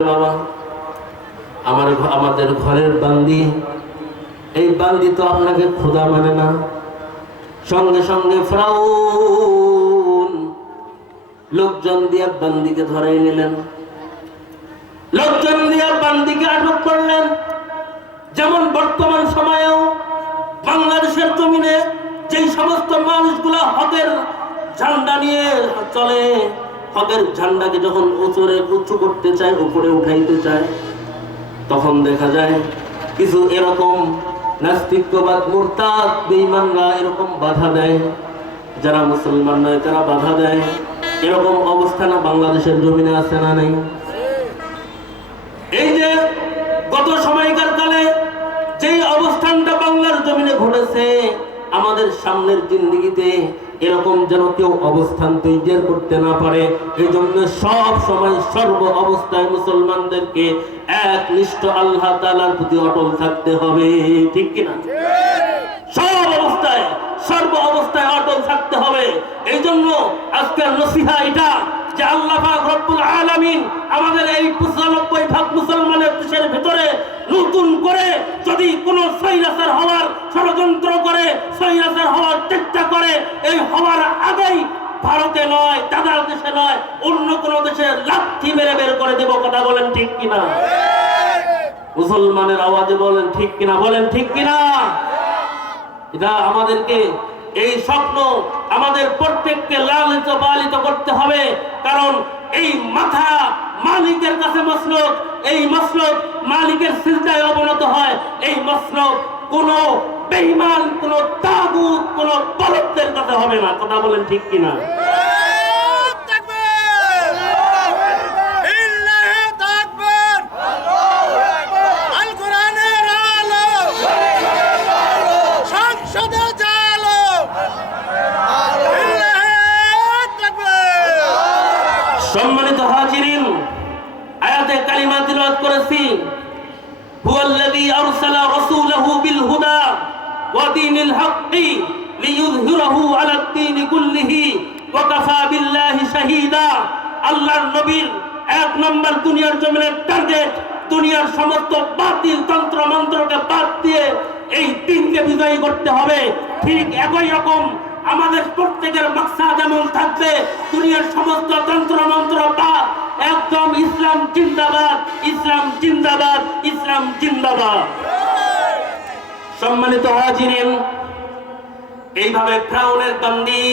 বাবা, আমার আমাদের ঘরের বান্দি। এই বান্দি তো আপনাকে খোদা মানে না। সঙ্গে সঙ্গে ফ্রাউন লোকজন দিয়ে বান্দিকে ধরে নিলেন। লোকজন দিয়ে বান্দিকে আটক করলেন। যেমন বর্তমান সময়েও বাংলাদেশের জমিনে যেই সমস্ত মানুষগুলো হকের ঝান্ডা নিয়ে চলে হকের ঝান্ডাকে যখন উঁচুরে উঁচু করতে চায়, উপরে উঠাইতে চায়, তখন দেখা যায় কিছু এরকম নাস্তিক্যবাদ মুরতাদ, বেঈমানরা এরকম বাধা দেয়। যারা মুসলমান নয়, তারা বাধা দেয়। এরকম অবস্থান বাংলাদেশের জমিনে আছে না নাই? এই যে গত সময়কার কালে যেই অবস্থানটা বাংলার জমিনে ঘটেছে, আমাদের সামনের জিন্দিগিতে এরকম যেন কেউ অবস্থান তৈরি করতে না পারে। এই জন্য সব সময় সর্ব অবস্থায় মুসলমানদেরকে এক নিষ্ঠ আল্লাহ তালার প্রতি অটল থাকতে হবে। ঠিক কিনা? সব অবস্থায়, সর্ব অবস্থায় অটল থাকতে হবে। এই জন্য আজকের নসিহা এটা যে আল্লাহ আলামিন আমাদের এই যদি কোনো সৈরাসার হওয়ার ষড়যন্ত্র করে, সৈরাসার হওয়ার চেষ্টা করে, এই হওয়ার আগেই ভারতে নয়, দাদার দেশে নয়, অন্য কোন দেশে লাথি মেরে বের করে দেব কথা বলেন ঠিক কিনা? মুসলমানের আওয়াজে বলেন ঠিক কিনা? বলেন ঠিক কিনা? এটা আমাদেরকে এই স্বপ্ন আমাদের প্রত্যেককে লালিত পালিত করতে হবে, কারণ এই মাথা মালিকের কাছে মসলক এই মসলক মালিকের সিজদায় অবনত হয়। এই মসলক কোন বেঈমান, কোন তাগুত, কোন বলদের কাছে হবে না। কথা বলেন ঠিক কিনা? সম্মানিত হাজিরিন আয়াতে কালিমা তিলাওয়াত করেছি। হুয়াল্লাযী আরসালা রাসূলাহু বিল হুদা ওয়া দীনিল হাক্কি লিইয়ুযহিরাহু আলাদ দীনি কুল্লিহি ওয়া কাফা বিল্লাহি শাহীদা। আল্লাহর নবীর এক নম্বর দুনিয়ার জমিনের টার্গেট দুনিয়ার সমস্ত বাতিল তন্ত্র মন্ত্রকে বাদ দিয়ে এই দিনকে বিজয়ী করতে হবে। ঠিক একই রকম আমাদের প্রত্যেকের মাকসা যেমন থাকবে, দুনিয়ার সমস্ত তন্ত্র মন্ত্র বাদ একদম ইসলাম জিন্দাবাদ ইসলাম জিন্দাবাদ ইসলাম জিন্দাবাদ। সম্মানিত হাজিরিন এইভাবে ফ্রাউনের বান্দি